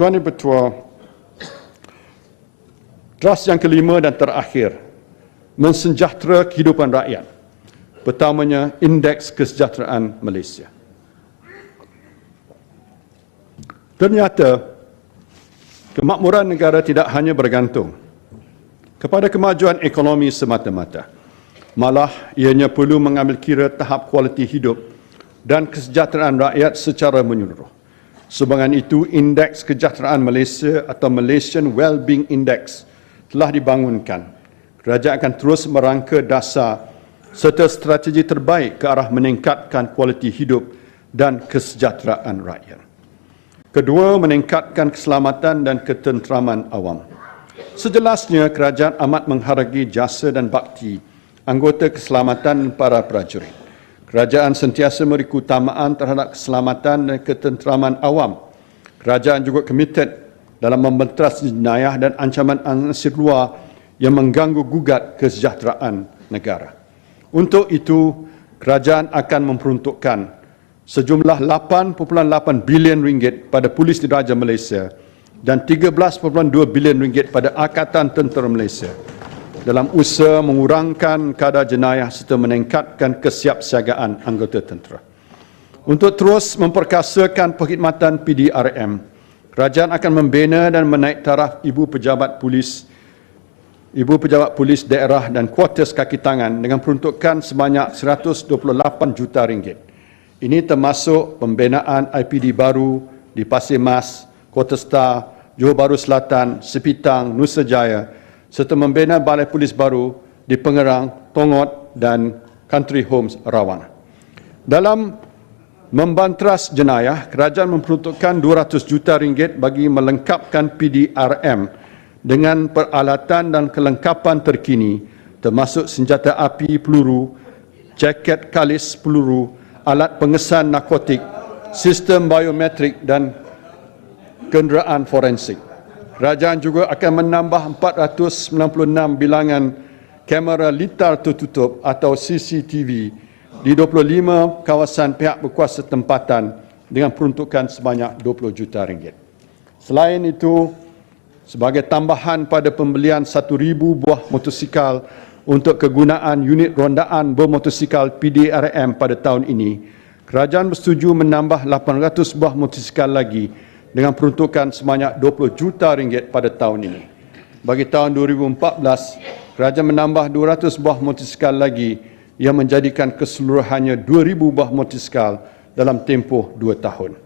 Tuan Yang Bertuah, trust yang kelima dan terakhir, mensejahtera kehidupan rakyat. Pertamanya, Indeks Kesejahteraan Malaysia. Ternyata, kemakmuran negara tidak hanya bergantung kepada kemajuan ekonomi semata-mata. Malah, ianya perlu mengambil kira tahap kualiti hidup dan kesejahteraan rakyat secara menyeluruh. Sebagai itu, Indeks Kesejahteraan Malaysia atau Malaysian Wellbeing Index telah dibangunkan. Kerajaan akan terus merangka dasar serta strategi terbaik ke arah meningkatkan kualiti hidup dan kesejahteraan rakyat. Kedua, meningkatkan keselamatan dan ketenteraman awam. Sejelasnya, kerajaan amat menghargai jasa dan bakti anggota keselamatan para prajurit. Kerajaan sentiasa memberi keutamaan terhadap keselamatan dan ketenteraman awam. Kerajaan juga komited dalam membenteras jenayah dan ancaman ansur luar yang mengganggu gugat kesejahteraan negara. Untuk itu, kerajaan akan memperuntukkan sejumlah 8.8 bilion ringgit pada Polis Diraja Malaysia dan 13.2 bilion ringgit pada Angkatan Tentera Malaysia dalam usaha mengurangkan kadar jenayah serta meningkatkan kesiapsiagaan anggota tentera. Untuk terus memperkasakan perkhidmatan PDRM, kerajaan akan membina dan menaik taraf ibu pejabat polis daerah dan kuartus kaki tangan dengan peruntukan sebanyak 128 juta ringgit. Ini termasuk pembinaan IPD baru di Pasir Mas, Kota Star, Johor Bahru Selatan, Sepitang, Nusa Jaya, serta membina balai polis baru di Pengerang, Tongot dan Country Homes Rawang. Dalam membanteras jenayah, kerajaan memperuntukkan 200 juta ringgit bagi melengkapkan PDRM dengan peralatan dan kelengkapan terkini, termasuk senjata api peluru, jaket kalis peluru, alat pengesan narkotik, sistem biometrik dan kenderaan forensik. Kerajaan juga akan menambah 496 bilangan kamera litar tertutup atau CCTV di 25 kawasan pihak berkuasa tempatan dengan peruntukan sebanyak 20 juta ringgit. Selain itu, sebagai tambahan pada pembelian 1,000 buah motosikal untuk kegunaan unit rondaan bermotosikal PDRM pada tahun ini, kerajaan bersetuju menambah 800 buah motosikal lagi dengan peruntukan sebanyak 20 juta ringgit pada tahun ini. Bagi tahun 2014, kerajaan menambah 200 buah motosikal lagi yang menjadikan keseluruhannya 2,000 buah motosikal dalam tempoh 2 tahun.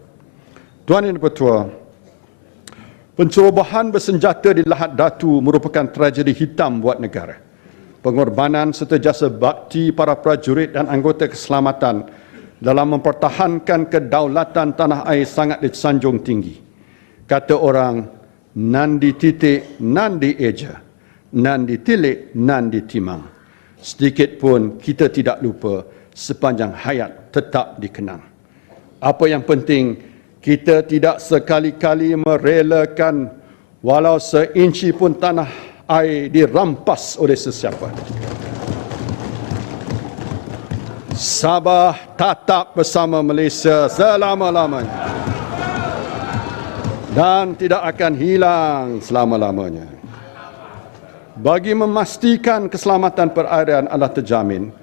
Tuan Yang Bertuah, pencerobohan bersenjata di Lahad Datu merupakan tragedi hitam buat negara. Pengorbanan serta jasa bakti para prajurit dan anggota keselamatan dalam mempertahankan kedaulatan tanah air sangat disanjung tinggi. Kata orang, nan dititik, nan dieja, nan ditilik, nan ditimang. Sedikit pun kita tidak lupa, sepanjang hayat tetap dikenang. Apa yang penting, kita tidak sekali-kali merelakan walau seinci pun tanah air dirampas oleh sesiapa. Sabah tetap bersama Malaysia selama-lamanya dan tidak akan hilang selama-lamanya. Bagi memastikan keselamatan perairan adalah terjamin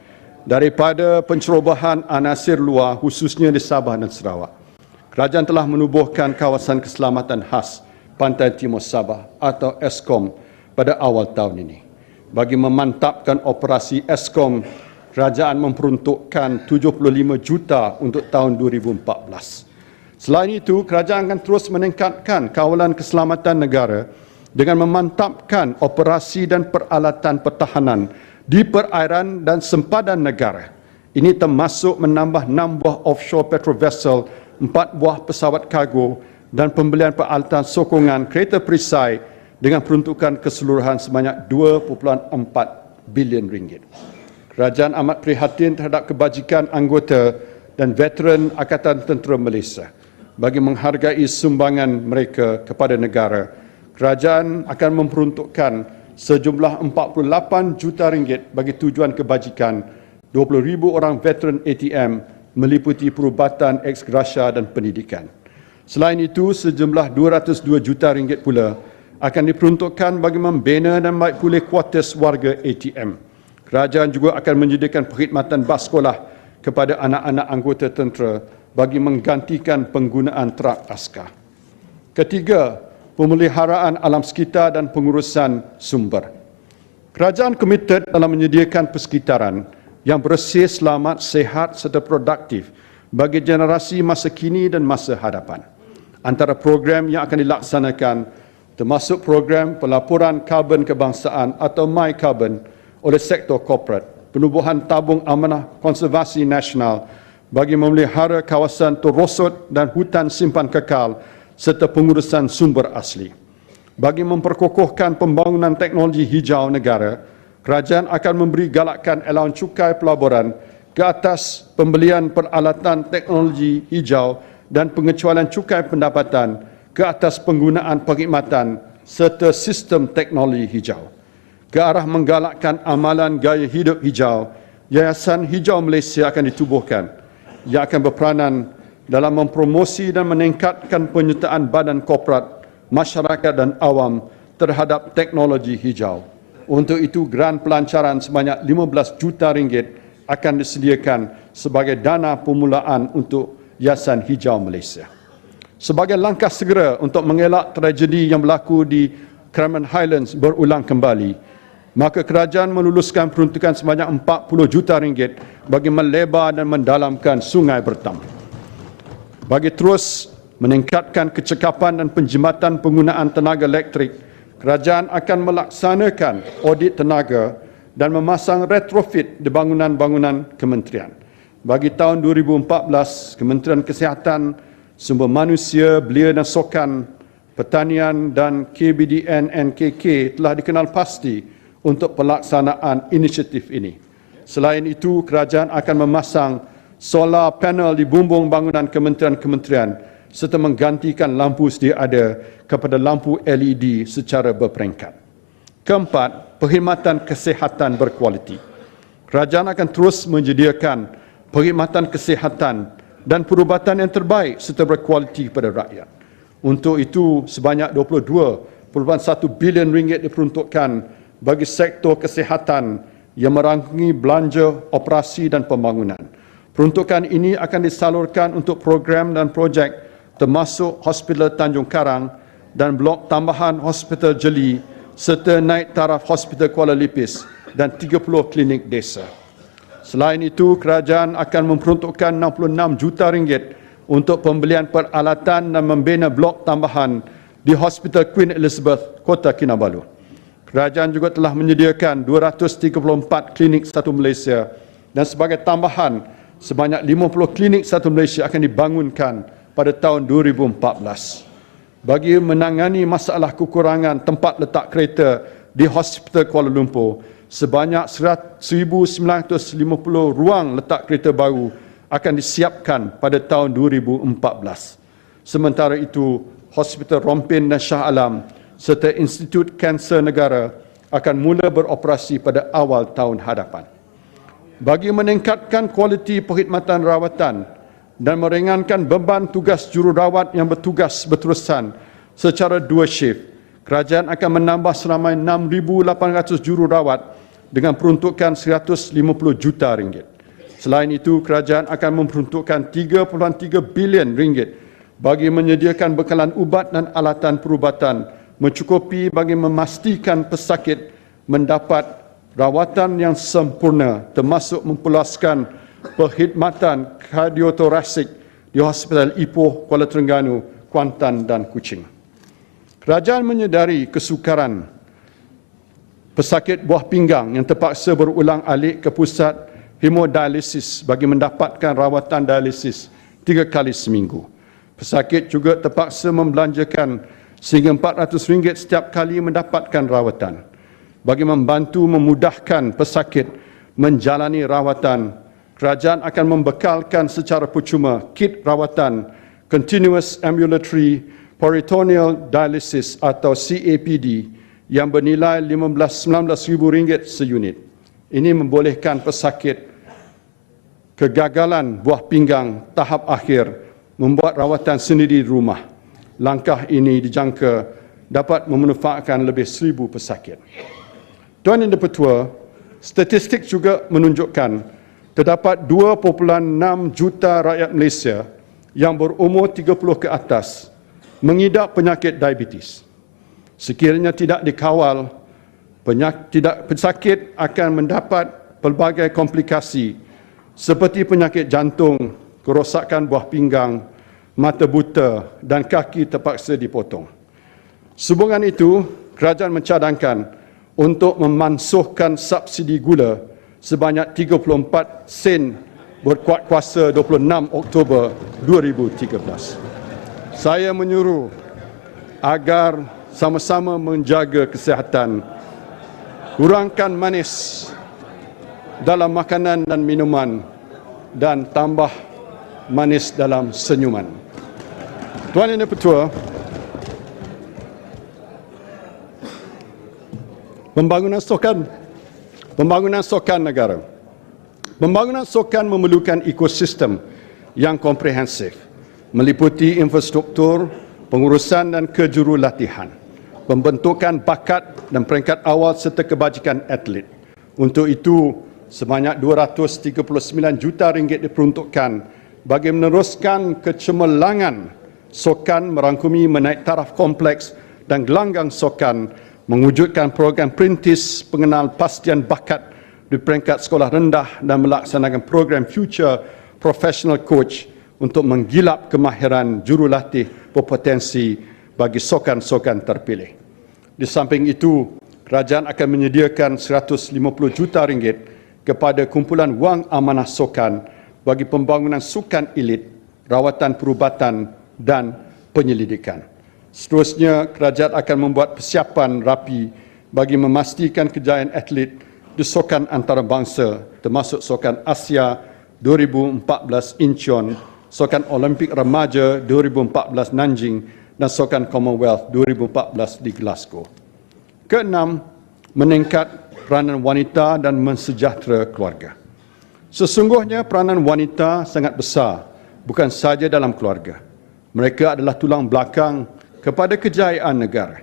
daripada pencerobohan anasir luar khususnya di Sabah dan Sarawak, kerajaan telah menubuhkan kawasan keselamatan khas Pantai Timur Sabah atau ESKOM pada awal tahun ini. Bagi memantapkan operasi ESKOM, kerajaan memperuntukkan 75 juta untuk tahun 2014. Selain itu, kerajaan akan terus meningkatkan kawalan keselamatan negara dengan memantapkan operasi dan peralatan pertahanan di perairan dan sempadan negara. Ini termasuk menambah 6 buah offshore petrol vessel, 4 buah pesawat kargo dan pembelian peralatan sokongan kereta perisai dengan peruntukan keseluruhan sebanyak 2.4 bilion ringgit. Kerajaan amat prihatin terhadap kebajikan anggota dan veteran Angkatan Tentera Malaysia. Bagi menghargai sumbangan mereka kepada negara, kerajaan akan memperuntukkan sejumlah 48 juta ringgit bagi tujuan kebajikan 20,000 orang veteran ATM meliputi perubatan ex gratia dan pendidikan. Selain itu, sejumlah 202 juta ringgit pula akan diperuntukkan bagi membina dan baik pulih kuartus warga ATM. Kerajaan juga akan menyediakan perkhidmatan bas sekolah kepada anak-anak anggota tentera bagi menggantikan penggunaan trak askar. Ketiga, pemeliharaan alam sekitar dan pengurusan sumber. Kerajaan komited dalam menyediakan persekitaran yang bersih, selamat, sihat serta produktif bagi generasi masa kini dan masa hadapan. Antara program yang akan dilaksanakan termasuk program pelaporan karbon kebangsaan atau MyCarbon oleh sektor korporat, penubuhan tabung amanah konservasi nasional bagi memelihara kawasan terosot dan hutan simpan kekal serta pengurusan sumber asli. Bagi memperkokohkan pembangunan teknologi hijau negara, kerajaan akan memberi galakan allowance cukai pelaburan ke atas pembelian peralatan teknologi hijau dan pengecualian cukai pendapatan ke atas penggunaan perkhidmatan serta sistem teknologi hijau. Ke arah menggalakkan amalan gaya hidup hijau, Yayasan Hijau Malaysia akan ditubuhkan yang akan berperanan dalam mempromosi dan meningkatkan penyertaan badan korporat, masyarakat dan awam terhadap teknologi hijau. Untuk itu, geran pelancaran sebanyak 15 juta ringgit akan disediakan sebagai dana permulaan untuk Yayasan Hijau Malaysia. Sebagai langkah segera untuk mengelak tragedi yang berlaku di Cameron Highlands berulang kembali, maka kerajaan meluluskan peruntukan sebanyak 40 juta ringgit bagi melebar dan mendalamkan Sungai Bertam. Bagi terus meningkatkan kecekapan dan penjimatan penggunaan tenaga elektrik, kerajaan akan melaksanakan audit tenaga dan memasang retrofit di bangunan-bangunan kementerian. Bagi tahun 2014, Kementerian Kesihatan, Sumber Manusia, Belia dan Sukan, Pertanian dan KBDN NKK telah dikenal pasti untuk pelaksanaan inisiatif ini. Selain itu, kerajaan akan memasang solar panel di bumbung bangunan kementerian-kementerian serta menggantikan lampu sedia ada kepada lampu LED secara berperingkat. Keempat, perkhidmatan kesihatan berkualiti. Kerajaan akan terus menyediakan perkhidmatan kesihatan dan perubatan yang terbaik serta berkualiti kepada rakyat. Untuk itu, sebanyak 22.1 bilion ringgit diperuntukkan bagi sektor kesihatan yang merangkumi belanja, operasi dan pembangunan. Peruntukan ini akan disalurkan untuk program dan projek termasuk Hospital Tanjung Karang dan blok tambahan Hospital Jeli serta naik taraf Hospital Kuala Lipis dan 30 klinik desa. Selain itu, kerajaan akan memperuntukkan 66 juta ringgit untuk pembelian peralatan dan membina blok tambahan di Hospital Queen Elizabeth, Kota Kinabalu. Kerajaan juga telah menyediakan 234 klinik Satu Malaysia dan sebagai tambahan sebanyak 50 klinik Satu Malaysia akan dibangunkan pada tahun 2014. Bagi menangani masalah kekurangan tempat letak kereta di Hospital Kuala Lumpur, sebanyak 1,950 ruang letak kereta baru akan disiapkan pada tahun 2014. Sementara itu, Hospital Rompin dan Shah Alam serta Institut Kanser Negara akan mula beroperasi pada awal tahun hadapan. Bagi meningkatkan kualiti perkhidmatan rawatan dan meringankan beban tugas jururawat yang bertugas berterusan secara 2 shift, kerajaan akan menambah seramai 6,800 jururawat dengan peruntukan 150 juta ringgit. Selain itu, kerajaan akan memperuntukkan 3.3 bilion ringgit bagi menyediakan bekalan ubat dan alatan perubatan mencukupi bagi memastikan pesakit mendapat rawatan yang sempurna termasuk mempulaskan perkhidmatan kardiotorasik di Hospital Ipoh, Kuala Terengganu, Kuantan dan Kuching. Kerajaan menyedari kesukaran pesakit buah pinggang yang terpaksa berulang alik ke pusat hemodialisis bagi mendapatkan rawatan dialisis 3 kali seminggu. Pesakit juga terpaksa membelanjakan sehingga RM400 setiap kali mendapatkan rawatan. Bagi membantu memudahkan pesakit menjalani rawatan, kerajaan akan membekalkan secara percuma kit rawatan Continuous Ambulatory Peritoneal Dialysis atau CAPD yang bernilai RM19,000 seunit. Ini membolehkan pesakit kegagalan buah pinggang tahap akhir membuat rawatan sendiri di rumah. Langkah ini dijangka dapat memanfaatkan lebih 1,000 pesakit. Tuan Yang Di-Pertua, statistik juga menunjukkan terdapat 2.6 juta rakyat Malaysia yang berumur 30 ke atas mengidap penyakit diabetes. Sekiranya tidak dikawal, pesakit akan mendapat pelbagai komplikasi seperti penyakit jantung, kerosakan buah pinggang, mata buta dan kaki terpaksa dipotong. Sehubungan itu, kerajaan mencadangkan untuk memansuhkan subsidi gula sebanyak 34 sen berkuat kuasa 26 Oktober 2013. Saya menyuruh agar sama-sama menjaga kesihatan, kurangkan manis dalam makanan dan minuman dan tambah manis dalam senyuman. Tuan Yang Di-Pertua, Pembangunan sukan negara. Pembangunan sukan memerlukan ekosistem yang komprehensif, meliputi infrastruktur, pengurusan dan kejurulatihan, pembentukan bakat dan peringkat awal serta kebajikan atlet. Untuk itu, sebanyak 239 juta ringgit diperuntukkan bagi meneruskan kecemerlangan sukan merangkumi menaik taraf kompleks dan gelanggang sukan, mewujudkan program perintis pengenal pastian bakat di peringkat sekolah rendah dan melaksanakan program Future Professional Coach untuk menggilap kemahiran jurulatih berpotensi bagi sukan-sukan terpilih. Di samping itu, kerajaan akan menyediakan 150 juta ringgit kepada kumpulan wang amanah sukan bagi pembangunan sukan elit, rawatan perubatan dan penyelidikan. Seterusnya, kerajaan akan membuat persiapan rapi bagi memastikan kejayaan atlet di sukan antarabangsa termasuk sukan Asia 2014 Incheon, sukan Olimpik Remaja 2014 Nanjing dan sukan Commonwealth 2014 di Glasgow. Keenam, meningkat peranan wanita dan mensejahtera keluarga. Sesungguhnya peranan wanita sangat besar, bukan sahaja dalam keluarga. Mereka adalah tulang belakang kepada kejayaan negara.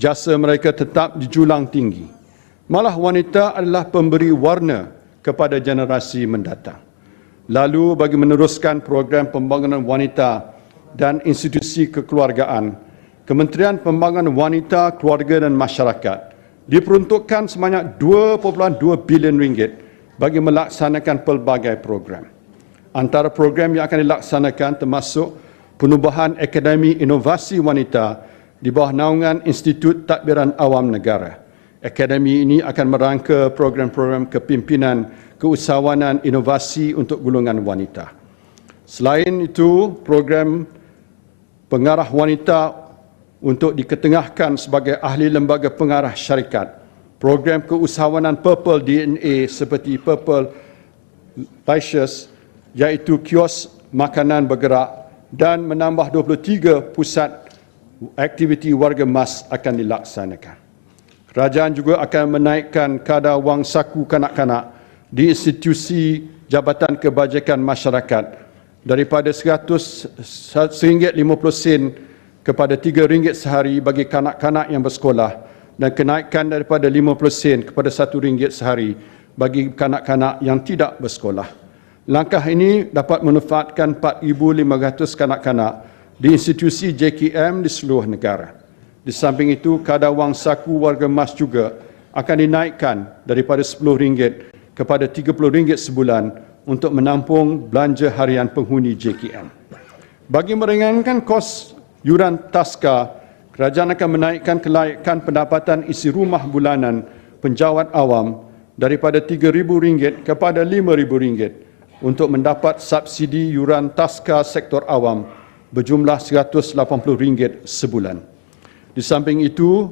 Jasa mereka tetap dijulang tinggi. Malah wanita adalah pemberi warna kepada generasi mendatang. Lalu bagi meneruskan program pembangunan wanita dan institusi kekeluargaan, Kementerian Pembangunan Wanita, Keluarga dan Masyarakat diperuntukkan sebanyak 2.2 bilion ringgit bagi melaksanakan pelbagai program. Antara program yang akan dilaksanakan termasuk penubuhan Akademi Inovasi Wanita di bawah naungan Institut Tadbiran Awam Negara. Akademi ini akan merangka program-program kepimpinan keusahawanan inovasi untuk golongan wanita. Selain itu, program pengarah wanita untuk diketengahkan sebagai ahli lembaga pengarah syarikat. Program keusahawanan Purple DNA seperti Purple Licious, iaitu kios makanan bergerak, dan menambah 23 pusat aktiviti warga emas akan dilaksanakan. Kerajaan juga akan menaikkan kadar wang saku kanak-kanak di institusi Jabatan Kebajikan Masyarakat daripada RM100.50 kepada RM3 sehari bagi kanak-kanak yang bersekolah dan kenaikan daripada RM50 kepada RM1 sehari bagi kanak-kanak yang tidak bersekolah. Langkah ini dapat memanfaatkan 4,500 kanak-kanak di institusi JKM di seluruh negara. Di samping itu, kadar wang saku warga emas juga akan dinaikkan daripada RM10 kepada RM30 sebulan untuk menampung belanja harian penghuni JKM. Bagi meringankan kos yuran taska, kerajaan akan menaikkan kelayakan pendapatan isi rumah bulanan penjawat awam daripada RM3,000 kepada RM5,000 untuk mendapat subsidi yuran taska sektor awam berjumlah RM180 sebulan. Di samping itu,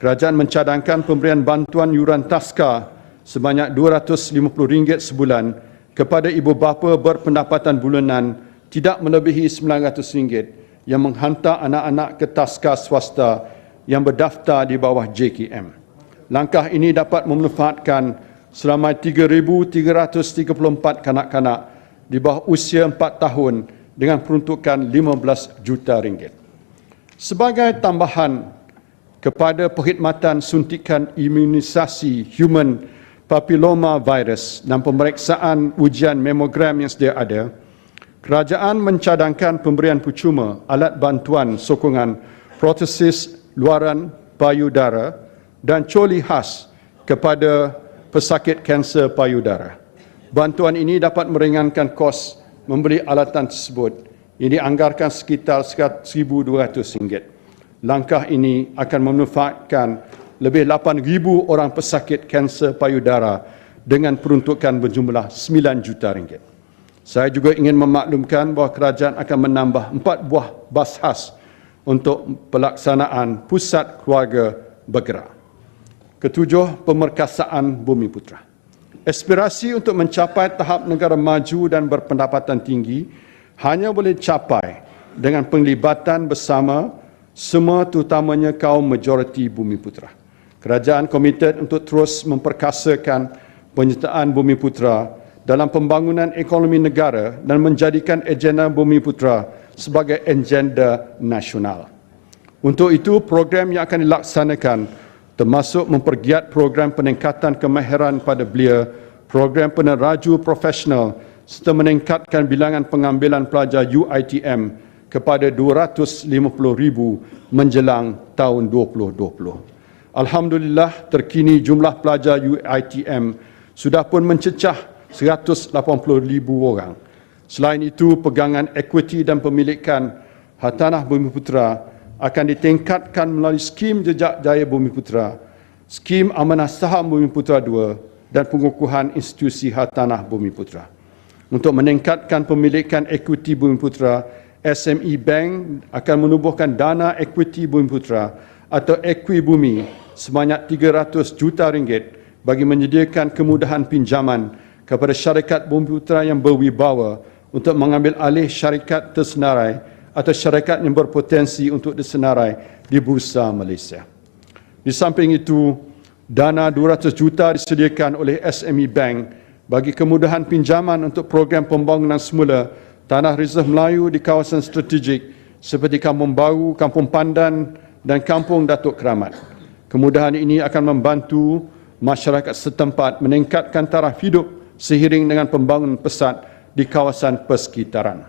kerajaan mencadangkan pemberian bantuan yuran taska sebanyak RM250 sebulan kepada ibu bapa berpendapatan bulanan tidak melebihi RM900 yang menghantar anak-anak ke taska swasta yang berdaftar di bawah JKM. Langkah ini dapat memanfaatkan seramai 3,334 kanak-kanak di bawah usia 4 tahun dengan peruntukan 15 juta ringgit. Sebagai tambahan kepada perkhidmatan suntikan imunisasi human papilloma virus dan pemeriksaan ujian mamogram yang sedia ada, kerajaan mencadangkan pemberian percuma alat bantuan sokongan protesis luaran payudara dan coli khas kepada pesakit kanser payudara. Bantuan ini dapat meringankan kos membeli alatan tersebut yang dianggarkan sekitar RM1,200. Langkah ini akan memanfaatkan lebih 8,000 orang pesakit kanser payudara dengan peruntukan berjumlah RM9 juta. Saya juga ingin memaklumkan bahawa kerajaan akan menambah 4 buah bas khas untuk pelaksanaan pusat keluarga bergerak. Ketujuh, pemerkasaan Bumiputera. Aspirasi untuk mencapai tahap negara maju dan berpendapatan tinggi hanya boleh dicapai dengan penglibatan bersama semua, terutamanya kaum majoriti Bumiputera. Kerajaan komited untuk terus memperkasakan penyertaan Bumiputera dalam pembangunan ekonomi negara dan menjadikan agenda Bumiputera sebagai agenda nasional. Untuk itu, program yang akan dilaksanakan termasuk mempergiat program peningkatan kemahiran pada belia, program peneraju profesional serta meningkatkan bilangan pengambilan pelajar UiTM kepada 250,000 menjelang tahun 2020. Alhamdulillah, terkini jumlah pelajar UiTM sudah pun mencecah 180,000 orang. Selain itu, pegangan equity dan pemilikan hartanah Bumiputera akan ditingkatkan melalui skim Jejak Jaya Bumiputera, skim Amanah Saham Bumiputera 2 dan pengukuhan institusi hartanah Bumiputera. Untuk meningkatkan pemilikan equity Bumiputera, SME Bank akan menubuhkan dana equity Bumiputera atau Equibumi sebanyak RM300 juta bagi menyediakan kemudahan pinjaman kepada syarikat Bumiputera yang berwibawa untuk mengambil alih syarikat tersenarai atau syarikat yang berpotensi untuk disenarai di Bursa Malaysia. Di samping itu, dana RM200 juta disediakan oleh SME Bank bagi kemudahan pinjaman untuk program pembangunan semula tanah reserve Melayu di kawasan strategik seperti Kampung Baru, Kampung Pandan dan Kampung Datuk Keramat. Kemudahan ini akan membantu masyarakat setempat meningkatkan taraf hidup seiring dengan pembangunan pesat di kawasan persekitaran.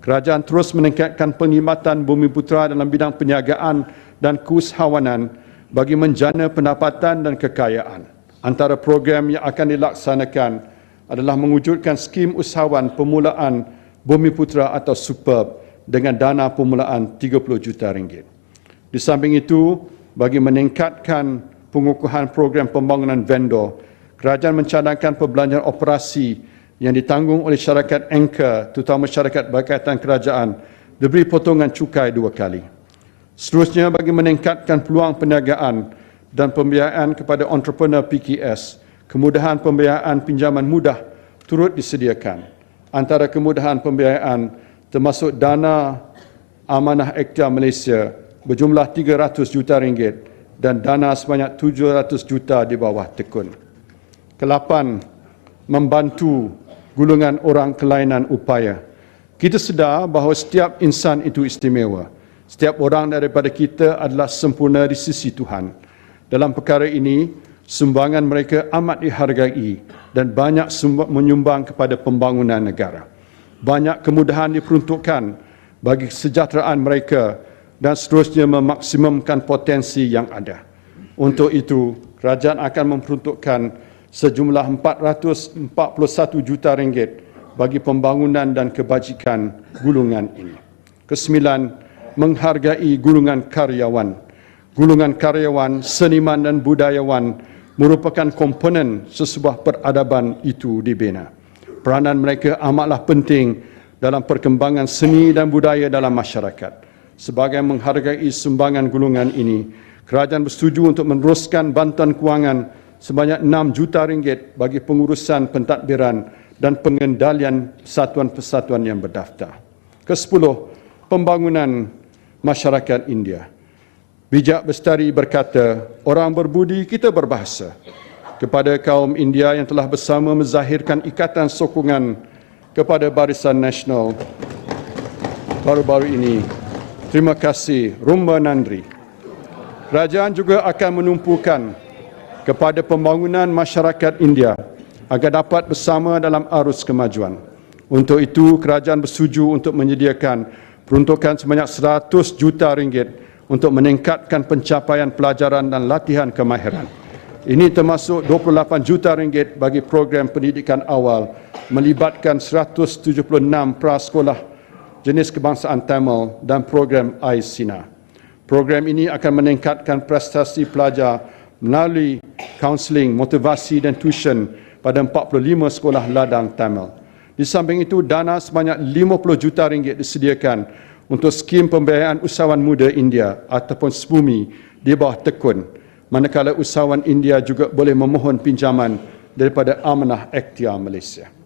Kerajaan terus meningkatkan penghematan Bumiputera dalam bidang perniagaan dan keusahawanan bagi menjana pendapatan dan kekayaan. Antara program yang akan dilaksanakan adalah mewujudkan skim usahawan permulaan Bumiputera atau Superb dengan dana permulaan RM30 juta. Di samping itu, bagi meningkatkan pengukuhan program pembangunan vendor, kerajaan mencadangkan perbelanjaan operasi yang ditanggung oleh syarikat anchor, terutama syarikat berkaitan kerajaan, diberi potongan cukai 2 kali. Seterusnya, bagi meningkatkan peluang perniagaan dan pembiayaan kepada entrepreneur PKS, kemudahan pembiayaan pinjaman mudah turut disediakan. Antara kemudahan pembiayaan termasuk dana Amanah Ikhtiar Malaysia berjumlah RM300 juta dan dana sebanyak RM700 juta di bawah tekun. Ke-8, membantu golongan orang kelainan upaya. Kita sedar bahawa setiap insan itu istimewa. Setiap orang daripada kita adalah sempurna di sisi Tuhan. Dalam perkara ini, sumbangan mereka amat dihargai dan banyak menyumbang kepada pembangunan negara. Banyak kemudahan diperuntukkan bagi kesejahteraan mereka dan seterusnya memaksimumkan potensi yang ada. Untuk itu, kerajaan akan memperuntukkan sejumlah RM441 juta bagi pembangunan dan kebajikan golongan ini. Ke-9, menghargai golongan karyawan. Golongan karyawan, seniman dan budayawan merupakan komponen sesebuah peradaban itu dibina. Peranan mereka amatlah penting dalam perkembangan seni dan budaya dalam masyarakat. Sebagai menghargai sumbangan golongan ini, kerajaan bersetuju untuk meneruskan bantuan kewangan sebanyak RM6 juta bagi pengurusan pentadbiran dan pengendalian persatuan-persatuan yang berdaftar. Ke-10, pembangunan masyarakat India. Bijak Bestari berkata, orang berbudi kita berbahasa. Kepada kaum India yang telah bersama menzahirkan ikatan sokongan kepada Barisan Nasional baru-baru ini. Terima kasih, Rumba Nandri. Kerajaan juga akan menumpukan kepada pembangunan masyarakat India agar dapat bersama dalam arus kemajuan. Untuk itu, kerajaan bersetuju untuk menyediakan peruntukan sebanyak 100 juta ringgit untuk meningkatkan pencapaian pelajaran dan latihan kemahiran. Ini termasuk 28 juta ringgit bagi program pendidikan awal melibatkan 176 prasekolah jenis kebangsaan Tamil dan program AISINA. Program ini akan meningkatkan prestasi pelajar melalui kaunseling, motivasi dan tuition pada 45 sekolah ladang Tamil. Di samping itu, dana sebanyak 50 juta ringgit disediakan untuk skim pembiayaan usahawan muda India ataupun SPUMI di bawah tekun, manakala usahawan India juga boleh memohon pinjaman daripada Amanah Ikhtiar Malaysia.